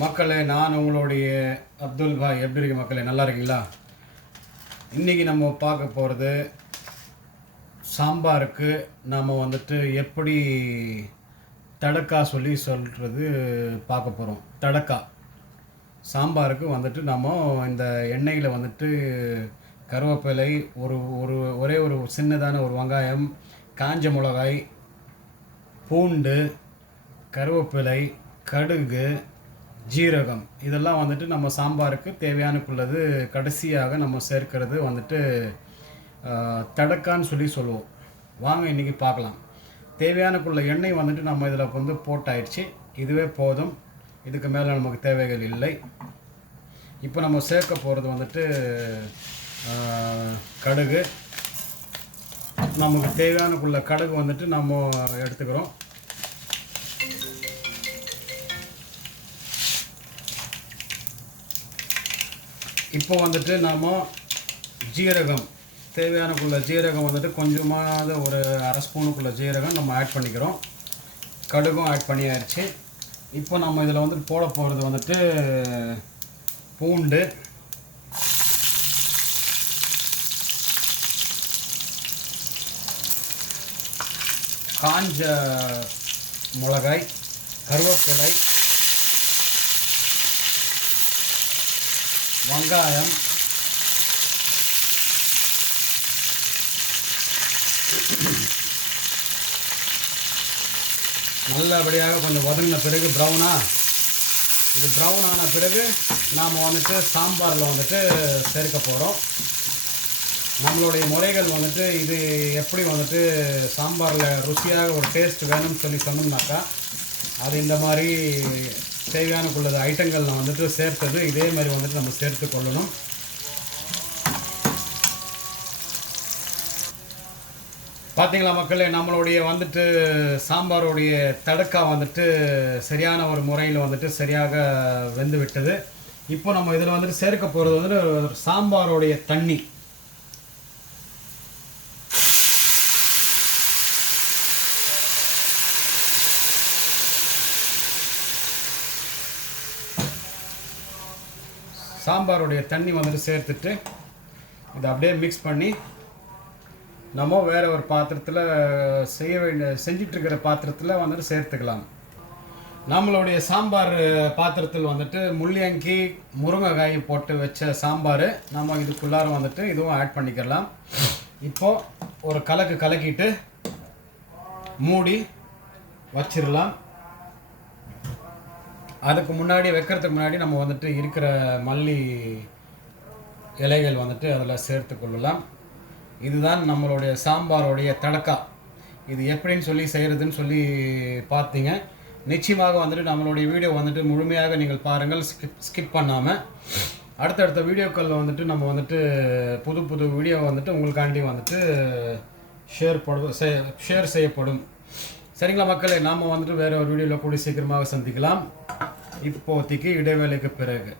மக்களே, நான் உங்களுடைய அப்துல் பாய். எப்படி இருக்கு மக்களே? நல்லா இருக்கீங்களா? இன்றைக்கி நம்ம பார்க்க போகிறது சாம்பாருக்கு நம்ம வந்துட்டு எப்படி தடக்கா சொல்கிறது பார்க்க போகிறோம். தடக்கா சாம்பாருக்கு வந்துட்டு நம்ம இந்த எண்ணெயில் வந்துட்டு கருவேப்பிலை, ஒரே ஒரு சின்னதான ஒரு வெங்காயம், காஞ்ச மிளகாய், பூண்டு, கருவேப்பிலை, கடுகு, ஜீரகம் இதெல்லாம் வந்துட்டு நம்ம சாம்பாருக்கு தேவையானக்குள்ளது கடைசியாக நம்ம சேர்க்கிறது வந்துட்டு தடக்கான்னு சொல்லுவோம். வாங்க இன்றைக்கி பார்க்கலாம். தேவையானக்குள்ள எண்ணெய் வந்துட்டு நம்ம இதில் வந்து போட்டாயிடுச்சு. இதுவே போதும், இதுக்கு மேலே நமக்கு தேவைகள் இல்லை. இப்போ நம்ம சேர்க்க போகிறது வந்துட்டு கடுகு. நமக்கு தேவையானக்குள்ள கடுகு வந்துட்டு நம்ம எடுத்துக்கிறோம். இப்போ வந்துட்டு நாம் ஜீரகம், தேவையானக்குள்ள ஜீரகம் வந்துட்டு கொஞ்சமாக ஒரு அரை ஸ்பூனுக்குள்ள ஜீரகம் நம்ம ஆட் பண்ணிக்கிறோம். கடுகும் ஆட் பண்ணியாச்சு. இப்போ நம்ம இதில் வந்துட்டு போட போகிறது வந்துட்டு பூண்டு, காஞ்ச மிளகாய், கருவேப்பிலை, வெங்காயம், நல்லபடியாக கொஞ்சம் வதங்கின பிறகு ப்ரௌன் ஆன பிறகு நாம் வந்துட்டு சாம்பாரில் வந்துட்டு சேர்க்க போகிறோம். நம்மளுடைய முறைகள் வந்துட்டு இது எப்படி வந்துட்டு சாம்பாரில் ருசியாக ஒரு டேஸ்ட் வேணும்னு சொன்னோம்னாக்கா அது இந்த மாதிரி தேவையானக்குள்ளது ஐட்டங்கள் நான் வந்துட்டு சேர்த்தது இதே மாதிரி வந்துட்டு நம்ம சேர்த்து கொள்ளணும். பார்த்தீங்களா மக்களே, நம்மளுடைய வந்துட்டு சாம்பாருடைய தடக்கா வந்துட்டு சரியான ஒரு முறையில் வந்துட்டு சரியாக வெந்து விட்டது. இப்போ நம்ம இதில் வந்துட்டு சேர்க்க போகிறது வந்துட்டு சாம்பாருடைய தண்ணி. சாம்பாருடைய தண்ணி வந்துட்டு சேர்த்துட்டு இதை அப்படியே மிக்ஸ் பண்ணி நம்ம வேறு ஒரு பாத்திரத்தில் செஞ்சிட்ருக்கிற பாத்திரத்தில் வந்துட்டு சேர்த்துக்கலாம். நம்மளுடைய சாம்பார் பாத்திரத்தில் வந்துட்டு முள்ளங்கி, முருங்கைக்காய் போட்டு வச்ச சாம்பார் நம்ம இதுக்குள்ளார வந்துட்டு இதுவும் ஆட் பண்ணிக்கலாம். இப்போது ஒரு கலக்கிட்டு மூடி வச்சிடலாம். அதுக்கு முன்னாடி வைக்கிறதுக்கு முன்னாடி நம்ம வந்துட்டு இருக்கிற மல்லி இலைகள் வந்துட்டு அதில் சேர்த்து கொள்ளலாம். இதுதான் நம்மளுடைய சாம்பாரோடைய தடக்கா. இது எப்படின்னு செய்கிறதுன்னு பார்த்தீங்க. நிச்சயமாக வந்துட்டு நம்மளுடைய வீடியோ வந்துட்டு முழுமையாக நீங்கள் பாருங்கள், ஸ்கிப் பண்ணாமல். அடுத்தடுத்த வீடியோக்களில் வந்துட்டு நம்ம வந்துட்டு புது வீடியோ வந்துட்டு உங்களுக்காண்டி வந்துட்டு ஷேர் செய்யப்படும். சரிங்களா மக்களே, நாம் வந்துட்டு வேறு ஒரு வீடியோவில் கூடி சீக்கிரமாக சந்திக்கலாம். இப்போதைக்கு இடைவேளைக்கு பிறகு